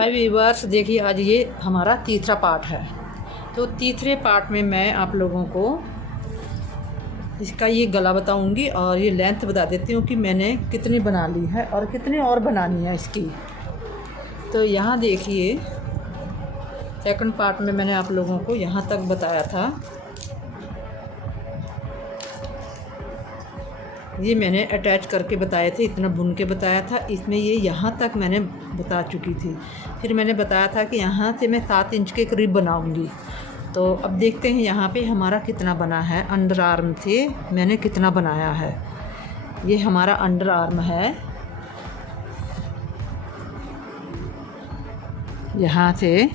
हाय viewers, देखिए आज ये हमारा तीसरा पार्ट है। तो तीसरे पार्ट में मैं आप लोगों को इसका ये गला बताऊंगी और ये लेंथ बता देती हूँ कि मैंने कितनी बना ली है और कितनी और बनानी है इसकी। तो यहाँ देखिए सेकंड पार्ट में मैंने आप लोगों को यहाँ तक बताया था। ये मैंने अटैच करके बताए थे, इतना बुन के बताया था। इसमें ये यहाँ तक मैंने बता चुकी थी। फिर मैंने बताया था कि यहाँ से मैं 7 इंच के करीब बनाऊँगी। तो अब देखते हैं यहाँ पे हमारा कितना बना है। अंडर आर्म से मैंने कितना बनाया है। ये हमारा अंडर आर्म है, यहाँ से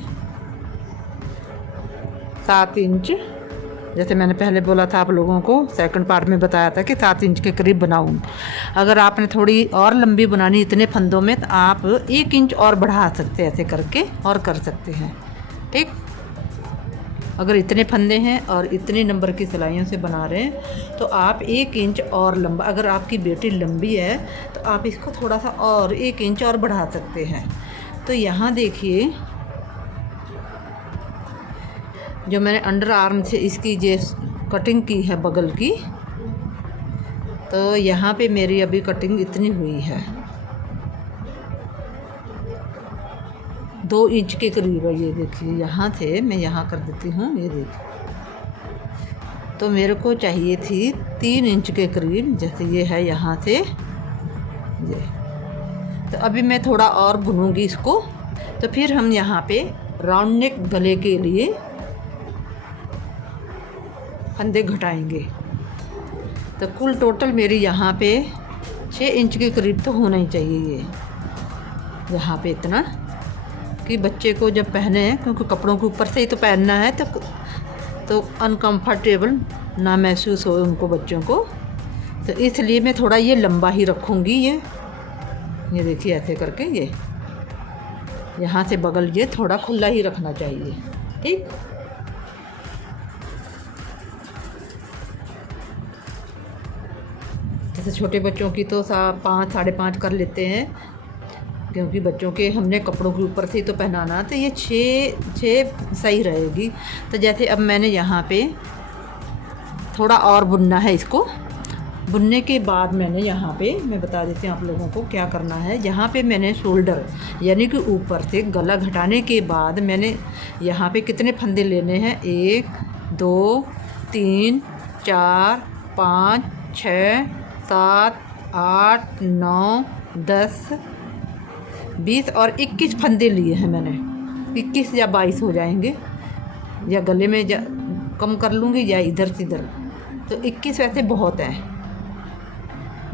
7 इंच, जैसे मैंने पहले बोला था आप लोगों को, सेकंड पार्ट में बताया था कि 7 इंच के करीब बनाऊँ। अगर आपने थोड़ी और लंबी बनानी इतने फंदों में तो आप 1 इंच और बढ़ा सकते हैं, ऐसे करके और कर सकते हैं। ठीक, अगर इतने फंदे हैं और इतने नंबर की सिलाइयों से बना रहे हैं तो आप 1 इंच और लंबा, अगर आपकी बेटी लंबी है तो आप इसको थोड़ा सा और 1 इंच और बढ़ा सकते हैं। तो यहाँ देखिए जो मैंने अंडर आर्म से इसकी जो कटिंग की है बगल की, तो यहाँ पे मेरी अभी कटिंग इतनी हुई है, 2 इंच के करीब है। ये देखिए यहाँ से मैं यहाँ कर देती हूँ, ये देखिए। तो मेरे को चाहिए थी 3 इंच के करीब, जैसे ये है यहाँ से ये। तो अभी मैं थोड़ा और बुनूंगी इसको। तो फिर हम यहाँ पे राउंड नेक गले के लिए फंदे घटाएंगे। तो कुल टोटल मेरी यहाँ पे 6 इंच के करीब तो होना ही चाहिए। ये यहाँ पे इतना कि बच्चे को जब पहने, क्योंकि कपड़ों के ऊपर से ही तो पहनना है, तो अनकंफर्टेबल ना महसूस हो उनको, बच्चों को। तो इसलिए मैं थोड़ा ये लंबा ही रखूँगी। ये देखिए ऐसे करके, ये यहाँ से बगल ये थोड़ा खुला ही रखना चाहिए। ठीक, जैसे छोटे बच्चों की तो 5 साढ़े 5 कर लेते हैं, क्योंकि बच्चों के हमने कपड़ों के ऊपर से ही तो पहनाना, तो ये 6 सही रहेगी। तो जैसे अब मैंने यहाँ पे थोड़ा और बुनना है इसको। बुनने के बाद मैंने यहाँ पे, मैं बता देती हूँ आप लोगों को क्या करना है। यहाँ पे मैंने शोल्डर यानी कि ऊपर से गला घटाने के बाद मैंने यहाँ पे कितने फंदे लेने हैं, 1 2 3 4 5 6 7 8 9 10 20 और 21 फंदे लिए हैं मैंने। 21 या 22 हो जाएंगे, या गले में कम कर लूँगी या इधर से इधर। तो 21 वैसे बहुत हैं,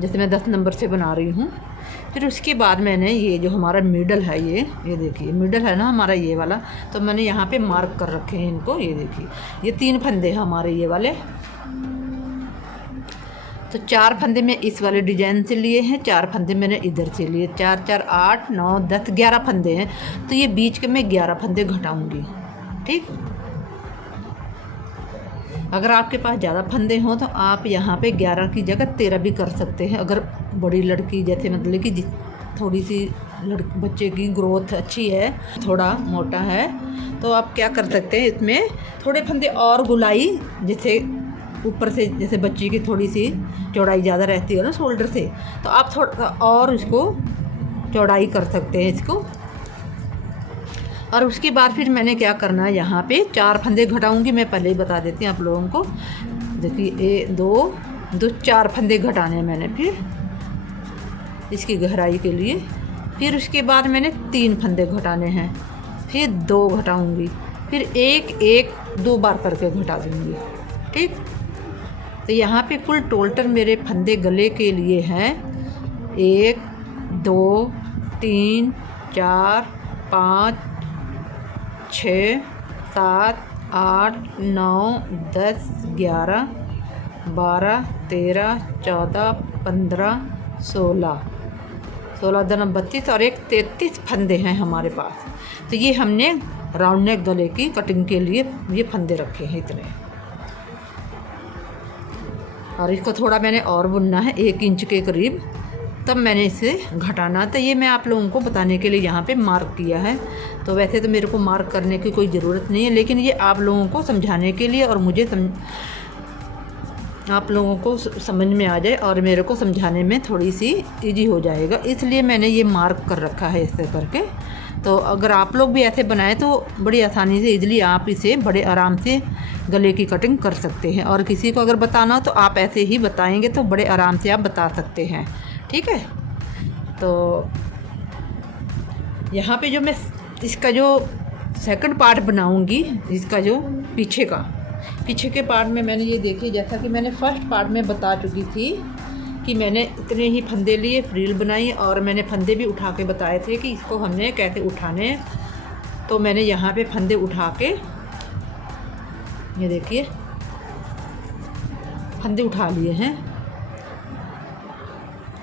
जैसे मैं 10 नंबर से बना रही हूँ। फिर उसके बाद मैंने ये जो हमारा मिडल है, ये देखिए मिडल है ना हमारा ये वाला, तो मैंने यहाँ पे मार्क कर रखे हैं इनको। ये देखिए ये 3 फंदे हैं हमारे ये वाले। तो 4 फंदे मैं इस वाले डिजाइन से लिए हैं, 4 फंदे मैंने इधर से लिए। 4 4 8 9 10 11 फंदे हैं। तो ये बीच के मैं 11 फंदे घटाऊँगी। ठीक, अगर आपके पास ज़्यादा फंदे हों तो आप यहाँ पे 11 की जगह 13 भी कर सकते हैं। अगर बड़ी लड़की, जैसे मतलब कि थोड़ी सी बच्चे की ग्रोथ अच्छी है, थोड़ा मोटा है, तो आप क्या कर सकते हैं, इसमें थोड़े फंदे और गुलाई, जैसे ऊपर से जैसे बच्ची की थोड़ी सी चौड़ाई ज़्यादा रहती है ना शोल्डर से, तो आप थोड़ा और इसको चौड़ाई कर सकते हैं इसको। और उसके बाद फिर मैंने क्या करना है, यहाँ पे 4 फंदे घटाऊंगी। मैं पहले ही बता देती हूँ आप लोगों को। देखिए 1 2 4 फंदे घटाने हैं मैंने फिर इसकी गहराई के लिए। फिर उसके बाद मैंने 3 फंदे घटाने हैं, फिर 2 घटाऊंगी, फिर 1 1 2 बार करके घटा दूँगी। ठीक, तो यहाँ पे कुल टोटल मेरे फंदे गले के लिए हैं 1 2 3 4 5 6 7 8 9 10 11 12 13 14 15 16 दन 32 और 1 33 फंदे हैं हमारे पास। तो ये हमने राउंड नेक गले की कटिंग के लिए ये फंदे रखे हैं इतने। और इसको थोड़ा मैंने और बुनना है 1 इंच के करीब, तब मैंने इसे घटाना। तो ये मैं आप लोगों को बताने के लिए यहाँ पे मार्क किया है। तो वैसे तो मेरे को मार्क करने की कोई ज़रूरत नहीं है, लेकिन ये आप लोगों को समझाने के लिए और मुझे आप लोगों को समझ में आ जाए और मेरे को समझाने में थोड़ी सी इजी हो जाएगा, इसलिए मैंने ये मार्क कर रखा है ऐसे करके। तो अगर आप लोग भी ऐसे बनाएं तो बड़ी आसानी से इजीली आप इसे बड़े आराम से गले की कटिंग कर सकते हैं। और किसी को अगर बताना हो तो आप ऐसे ही बताएंगे तो बड़े आराम से आप बता सकते हैं, ठीक है। तो यहाँ पे जो मैं इसका जो सेकंड पार्ट बनाऊंगी, इसका जो पीछे के पार्ट में मैंने ये देखिए, जैसा कि मैंने फर्स्ट पार्ट में बता चुकी थी कि मैंने इतने ही फंदे लिए, फ्रिल बनाई और मैंने फंदे भी उठा के बताए थे कि इसको हमने कैसे उठाने हैं। तो मैंने यहाँ पे फंदे उठा के, ये देखिए फंदे उठा लिए हैं।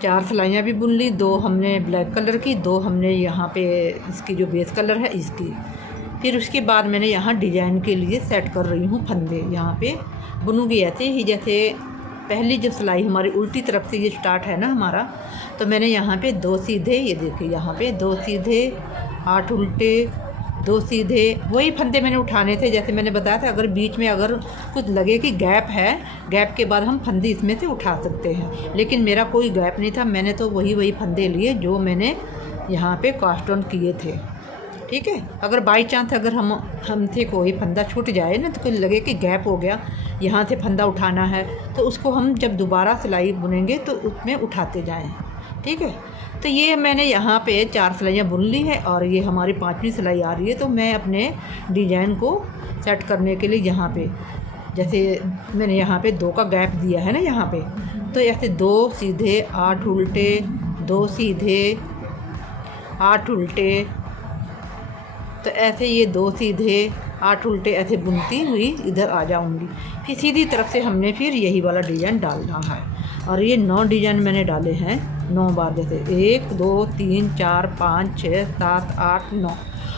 4 सिलाइयाँ भी बुन ली, 2 हमने ब्लैक कलर की, 2 हमने यहाँ पे इसकी जो बेस कलर है इसकी। फिर उसके बाद मैंने यहाँ डिजाइन के लिए सेट कर रही हूँ फंदे। यहाँ पे बुनूंगी ऐसे ही, जैसे पहली जो सिलाई हमारी उल्टी तरफ से ये स्टार्ट है ना हमारा, तो मैंने यहाँ पे 2 सीधे, ये देखिए यहाँ पे 2 सीधे, 8 उल्टे, 2 सीधे, वही फंदे मैंने उठाने थे जैसे मैंने बताया था। अगर बीच में अगर कुछ लगे कि गैप है, गैप के बाद हम फंदे इसमें से उठा सकते हैं, लेकिन मेरा कोई गैप नहीं था। मैंने तो वही फंदे लिए जो मैंने यहाँ पे कास्ट ऑन किए थे, ठीक है। अगर बाई चांस अगर हमसे कोई फंदा छूट जाए ना, तो कोई लगे कि गैप हो गया, यहाँ से फंदा उठाना है, तो उसको हम जब दोबारा सिलाई बुनेंगे तो उसमें उठाते जाएं, ठीक है। तो ये मैंने यहाँ पे 4 सिलाइयाँ बुन ली है और ये हमारी 5वीं सिलाई आ रही है। तो मैं अपने डिजाइन को सेट करने के लिए यहाँ पे, जैसे मैंने यहाँ पे 2 का गैप दिया है ना यहाँ पे, तो ऐसे 2 सीधे, 8 उल्टे, 2 सीधे, 8 उल्टे, तो ऐसे ये 2 सीधे, 8 उल्टे ऐसे बुनती हुई इधर आ जाऊंगी। फिर सीधी तरफ से हमने फिर यही वाला डिज़ाइन डालना है। और ये 9 डिज़ाइन मैंने डाले हैं 9 बार, जैसे 1 2 3 4 5 6 7 8 9,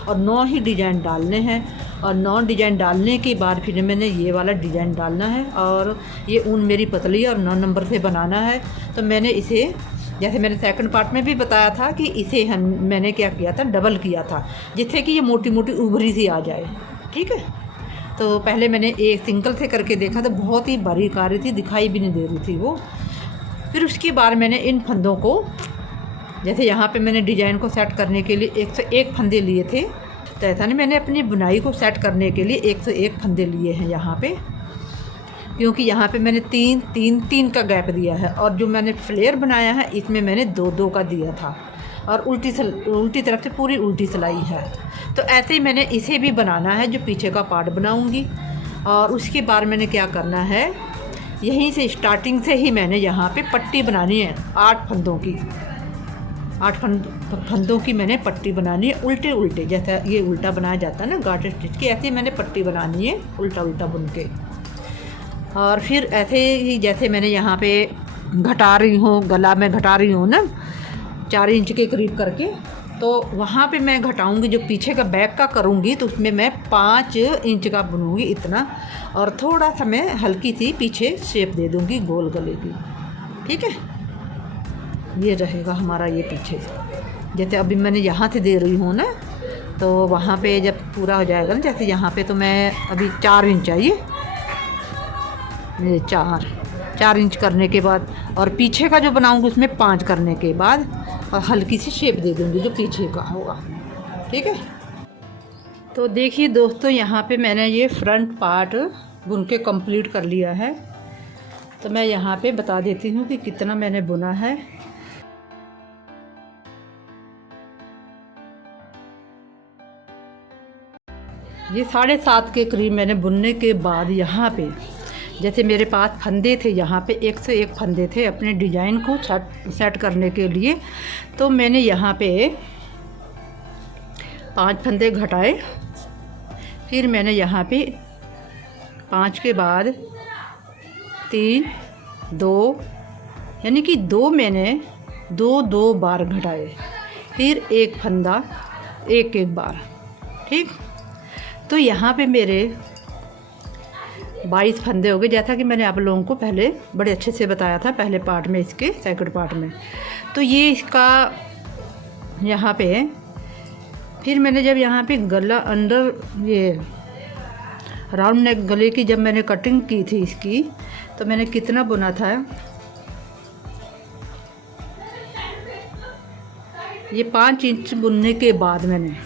और 9 ही डिज़ाइन डालने हैं। और 9 डिज़ाइन डालने के बाद फिर मैंने ये वाला डिज़ाइन डालना है। और ये ऊन मेरी पतली है और 9 नंबर से बनाना है। तो मैंने इसे, जैसे मैंने सेकंड पार्ट में भी बताया था कि इसे मैंने क्या किया था, डबल किया था, जिससे कि ये मोटी मोटी उभरी सी आ जाए, ठीक है। तो पहले मैंने एक सिंगल से करके देखा तो बहुत ही बारीक आ रही थी, दिखाई भी नहीं दे रही थी वो। फिर उसके बाद मैंने इन फंदों को, जैसे यहाँ पे मैंने डिज़ाइन को सेट करने के लिए 101 फंदे लिए थे, तो ऐसा नहीं, मैंने अपनी बुनाई को सेट करने के लिए 101 फंदे लिए हैं यहाँ पे, क्योंकि यहाँ पे मैंने 3 का गैप दिया है। और जो मैंने फ्लेयर बनाया है इसमें मैंने 2 का दिया था, और उल्टी तरफ से पूरी उल्टी सिलाई है। तो ऐसे ही मैंने इसे भी बनाना है, जो पीछे का पार्ट बनाऊंगी। और उसके बाद मैंने क्या करना है, यहीं से स्टार्टिंग से ही मैंने यहाँ पे पट्टी बनानी है 8 फंदों की। 8 फंदों की मैंने पट्टी बनानी है उल्टे उल्टे, जैसा ये उल्टा बनाया जाता है ना गार्टर स्टिच की, ऐसे ही मैंने पट्टी बनानी है उल्टा उल्टा बुन के। और फिर ऐसे ही जैसे मैंने यहाँ पे घटा रही हूँ, गला में घटा रही हूँ ना 4 इंच के करीब करके, तो वहाँ पे मैं घटाऊँगी, जो पीछे का बैक का करूँगी तो उसमें मैं 5 इंच का बुनूँगी इतना, और थोड़ा सा मैं हल्की सी पीछे शेप दे दूँगी गोल गले की, ठीक है। ये रहेगा हमारा ये पीछे, जैसे अभी मैंने यहाँ से दे रही हूँ ना, तो वहाँ पे जब पूरा हो जाएगा ना, जैसे यहाँ पे तो मैं अभी 4 इंच आई, ये 4 इंच करने के बाद, और पीछे का जो बनाऊंगी उसमें 5 करने के बाद, और हल्की सी शेप दे दूंगी जो पीछे का होगा, ठीक है। तो देखिए दोस्तों, यहाँ पे मैंने ये फ्रंट पार्ट बुन के कंप्लीट कर लिया है। तो मैं यहाँ पे बता देती हूँ कि कितना मैंने बुना है। ये 7.5 के करीब मैंने बुनने के बाद यहाँ पे, जैसे मेरे पास फंदे थे यहाँ पे 101 फंदे थे अपने डिज़ाइन को सेट करने के लिए, तो मैंने यहाँ पे 5 फंदे घटाए। फिर मैंने यहाँ पे 5 के बाद 3 2, यानी कि 2 मैंने 2 बार घटाए, फिर 1 फंदा 1 बार, ठीक। तो यहाँ पे मेरे 22 फंदे हो गए, जैसा कि मैंने आप लोगों को पहले बड़े अच्छे से बताया था पहले पार्ट में, इसके सेकंड पार्ट में। तो ये इसका यहाँ पे है। फिर मैंने जब यहाँ पे गला अंडर ये राउंड नेक गले की जब मैंने कटिंग की थी इसकी, तो मैंने कितना बुना था, ये 5 इंच बुनने के बाद मैंने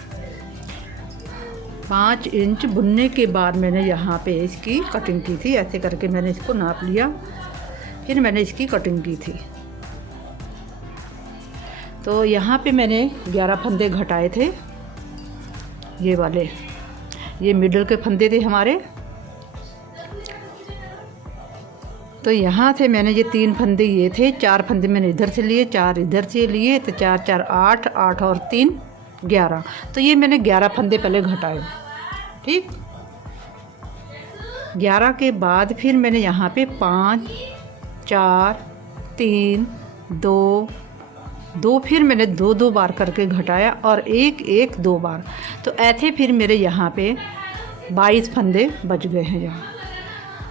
5 इंच बुनने के बाद मैंने यहाँ पे इसकी कटिंग की थी। ऐसे करके मैंने इसको नाप लिया, फिर मैंने इसकी कटिंग की थी। तो यहाँ पे मैंने 11 फंदे घटाए थे, ये वाले, ये मिडल के फंदे थे हमारे। तो यहाँ से मैंने ये 3 फंदे ये थे, 4 फंदे मैंने इधर से लिए, 4 इधर से लिए, तो 4 4 8, 8 और 3 11। तो ये मैंने 11 फंदे पहले घटाए, ठीक। 11 के बाद फिर मैंने यहाँ पे 5 4 3 2 फिर मैंने 2 बार करके घटाया और 1 2 बार। तो ऐसे फिर मेरे यहाँ पे 22 फंदे बच गए हैं यहाँ।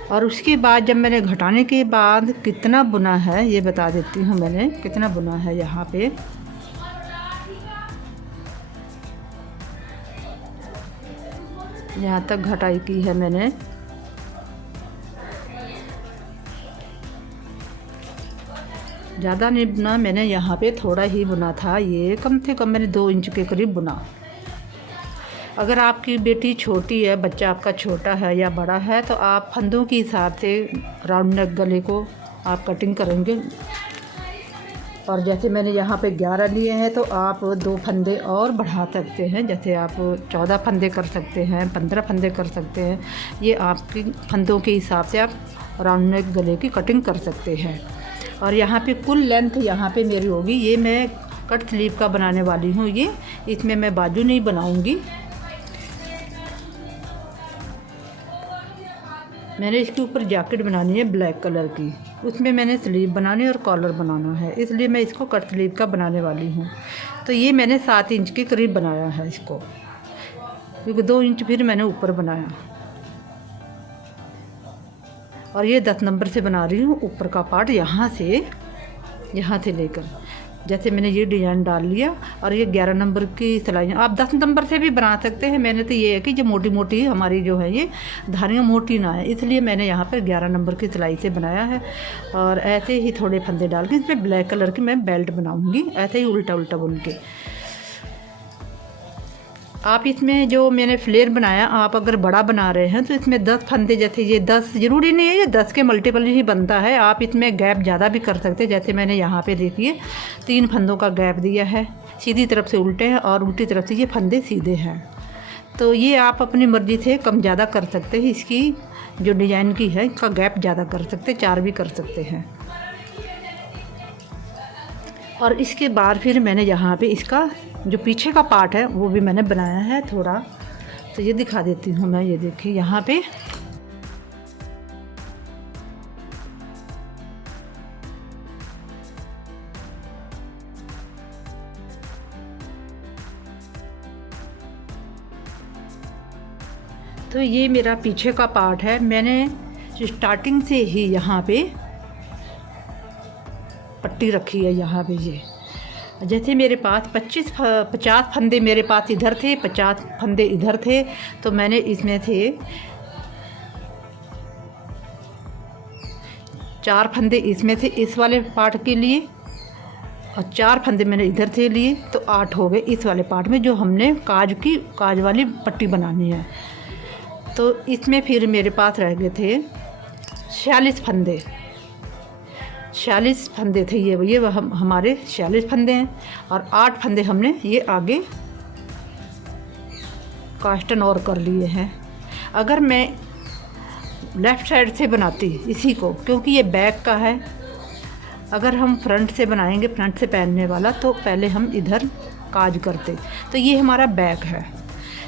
और उसके बाद जब मैंने घटाने के बाद कितना बुना है ये बता देती हूँ, मैंने कितना बुना है यहाँ पे। यहाँ तक घटाई की है मैंने, ज़्यादा नहीं बुना मैंने, यहाँ पे थोड़ा ही बुना था, ये कम से कम मैंने 2 इंच के करीब बुना। अगर आपकी बेटी छोटी है, बच्चा आपका छोटा है या बड़ा है, तो आप फंदों के हिसाब से राउंड नेक गले को आप कटिंग करेंगे। और जैसे मैंने यहाँ पे 11 लिए हैं, तो आप 2 फंदे और बढ़ा सकते हैं, जैसे आप 14 फंदे कर सकते हैं, 15 फंदे कर सकते हैं। ये आपकी फंदों के हिसाब से आप राउंड नेक गले की कटिंग कर सकते हैं। और यहाँ पे कुल लेंथ यहाँ पे मेरी होगी, ये मैं कट स्लीव का बनाने वाली हूँ, ये इसमें मैं बाजू नहीं बनाऊँगी। मैंने इसके ऊपर जैकेट बनानी है ब्लैक कलर की, उसमें मैंने स्लीव बनानी और कॉलर बनाना है, इसलिए मैं इसको कट स्लीव का बनाने वाली हूँ। तो ये मैंने 7 इंच के करीब बनाया है इसको, क्योंकि 2 इंच फिर मैंने ऊपर बनाया। और ये 10 नंबर से बना रही हूँ ऊपर का पार्ट, यहाँ से लेकर, जैसे मैंने ये डिज़ाइन डाल लिया। और ये 11 नंबर की सिलाइयाँ आप 10 नंबर से भी बना सकते हैं। मैंने तो ये है कि जो मोटी मोटी हमारी जो है ये धारियाँ मोटी ना है, इसलिए मैंने यहाँ पर 11 नंबर की सिलाई से बनाया है। और ऐसे ही थोड़े फंदे डाल के इसमें ब्लैक कलर की मैं बेल्ट बनाऊँगी, ऐसे ही उल्टा उल्टा बुन के। आप इसमें जो मैंने फ्लेयर बनाया, आप अगर बड़ा बना रहे हैं तो इसमें 10 फंदे, जैसे ये 10 ज़रूरी नहीं है, ये 10 के मल्टीपल ही बनता है। आप इसमें गैप ज़्यादा भी कर सकते हैं, जैसे मैंने यहाँ पे देखिए 3 फंदों का गैप दिया है, सीधी तरफ से उल्टे हैं और उल्टी तरफ से ये फंदे सीधे हैं। तो ये आप अपनी मर्ज़ी से कम ज़्यादा कर सकते हैं। इसकी जो डिज़ाइन की है इसका गैप ज़्यादा कर सकते हैं, 4 भी कर सकते हैं। और इसके बाद फिर मैंने यहाँ पे इसका जो पीछे का पार्ट है वो भी मैंने बनाया है थोड़ा, तो ये दिखा देती हूँ मैं। ये देखिए यहाँ पे तो ये मेरा पीछे का पार्ट है। मैंने स्टार्टिंग से ही यहाँ पे पट्टी रखी है, यहाँ पे ये जैसे मेरे पास 50 फंदे मेरे पास इधर थे, 50 फंदे इधर थे, तो मैंने इसमें से 4 फंदे इसमें से इस वाले पार्ट के लिए और 4 फंदे मैंने इधर से लिए, तो 8 हो गए इस वाले पार्ट में, जो हमने काज वाली पट्टी बनानी है। तो इसमें फिर मेरे पास रह गए थे 46 फंदे, 46 फंदे थे ये हमारे 46 फंदे हैं। और 8 फंदे हमने ये आगे कास्टन और कर लिए हैं। अगर मैं लेफ़्ट साइड से बनाती इसी को, क्योंकि ये बैक का है, अगर हम फ्रंट से बनाएंगे, फ्रंट से पहनने वाला, तो पहले हम इधर काज करते। तो ये हमारा बैक है,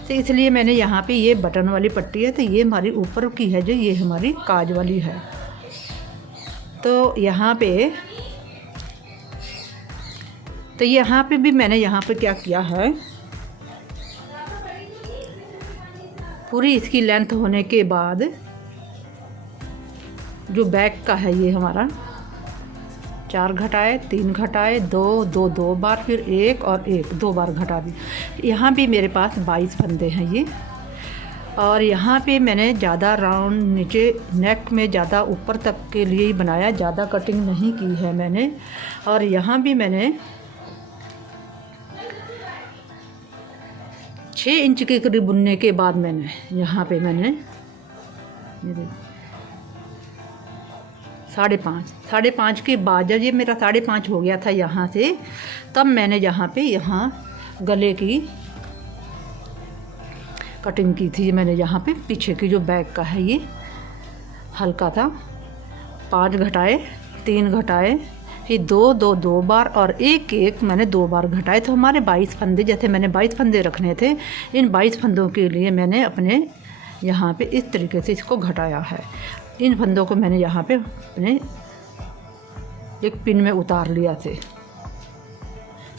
तो इसलिए मैंने यहाँ पे ये बटन वाली पट्टी है, तो ये हमारी ऊपर की है, जो ये हमारी काज वाली है। तो यहाँ पे भी मैंने यहाँ पे क्या किया है, पूरी इसकी लेंथ होने के बाद जो बैक का है ये हमारा 4 घटाए, 3 घटाए, 2 2 2 बार, फिर 1 और 1 2 बार घटा दी। यहाँ भी मेरे पास 22 फंदे हैं ये। और यहाँ पे मैंने ज़्यादा राउंड नीचे नेक में ज़्यादा ऊपर तक के लिए ही बनाया, ज़्यादा कटिंग नहीं की है मैंने। और यहाँ भी मैंने 6 इंच के करीब बुनने के बाद मैंने यहाँ पे मैंने 5.5 के बाद जब ये मेरा 5.5 हो गया था यहाँ से, तब मैंने यहाँ गले की कटिंग की थी। मैंने यहाँ पे पीछे की जो बैक का है ये हल्का था, 5 घटाए, 3 घटाए, फिर 2 2 2 बार और 1 1 मैंने 2 बार घटाए। तो हमारे 22 फंदे, जैसे मैंने 22 फंदे रखने थे, इन 22 फंदों के लिए मैंने अपने यहाँ पे इस तरीके से इसको घटाया है। इन फंदों को मैंने यहाँ पे अपने एक पिन में उतार लिया थे।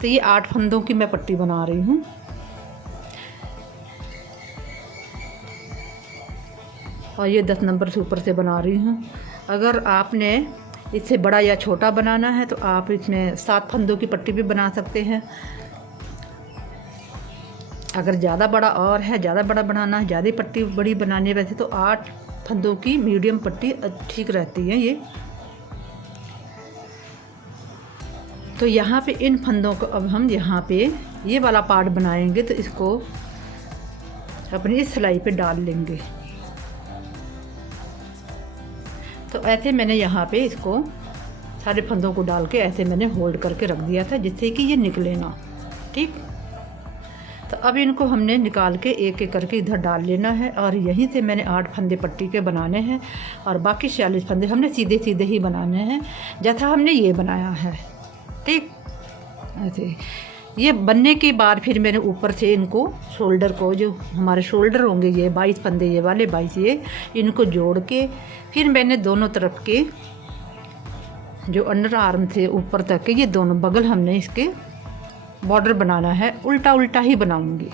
तो ये 8 फंदों की मैं पट्टी बना रही हूँ। और ये 10 नंबर से ऊपर से बना रही हूँ। अगर आपने इससे बड़ा या छोटा बनाना है तो आप इसमें 7 फंदों की पट्टी भी बना सकते हैं। अगर ज़्यादा बड़ा और है, ज़्यादा बड़ा बनाना है, ज़्यादा पट्टी बड़ी बनानी है, वैसे तो 8 फंदों की मीडियम पट्टी ठीक रहती है ये। तो यहाँ पे इन फंदों को अब हम यहाँ पे ये वाला पार्ट बनाएंगे, तो इसको अपनी इस सिलाई पे डाल लेंगे। तो ऐसे मैंने यहाँ पे इसको सारे फंदों को डाल के ऐसे मैंने होल्ड करके रख दिया था, जिससे कि ये निकले ना। ठीक, तो अब इनको हमने निकाल के एक एक करके इधर डाल लेना है। और यहीं से मैंने 8 फंदे पट्टी के बनाने हैं और बाकी 46 फंदे हमने सीधे सीधे ही बनाने हैं, जैसा हमने ये बनाया है। ठीक, ऐसे ये बनने के बाद फिर मैंने ऊपर से इनको शोल्डर को, जो हमारे शोल्डर होंगे ये 22 फंदे, ये वाले 22, ये इनको जोड़ के फिर मैंने दोनों तरफ के जो अंडर आर्म से ऊपर तक के ये दोनों बगल हमने इसके बॉर्डर बनाना है। उल्टा उल्टा ही बनाऊंगी,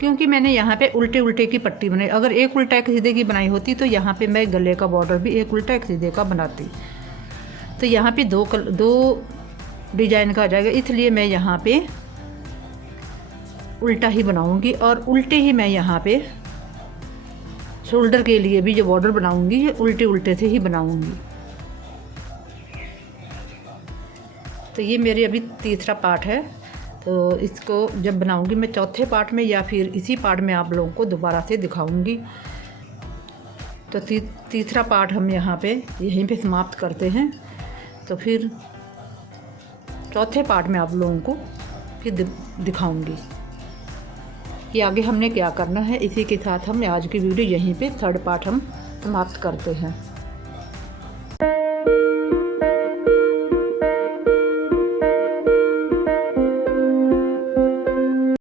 क्योंकि मैंने यहाँ पे उल्टे उल्टे की पट्टी बनाई। अगर एक उल्टा एक सीधे की बनाई होती तो यहाँ पे मैं गले का बॉर्डर भी एक उल्टा एक सीधे का बनाती। तो यहाँ पे दो डिजाइन का आ जाएगा, इसलिए मैं यहाँ पे उल्टा ही बनाऊंगी। और उल्टे ही मैं यहाँ पे शोल्डर के लिए भी जो बॉर्डर बनाऊंगी ये उल्टे उल्टे से ही बनाऊंगी। तो ये मेरी अभी तीसरा पार्ट है, तो इसको जब बनाऊंगी मैं चौथे पार्ट में या फिर इसी पार्ट में आप लोगों को दोबारा से दिखाऊंगी। तो तीसरा पार्ट हम यहाँ पे यहीं पे समाप्त करते हैं। तो फिर चौथे पार्ट में आप लोगों को फिर दिखाऊंगी कि आगे हमने क्या करना है। इसी के साथ हमने आज की वीडियो यहीं पे थर्ड पार्ट हम समाप्त करते हैं।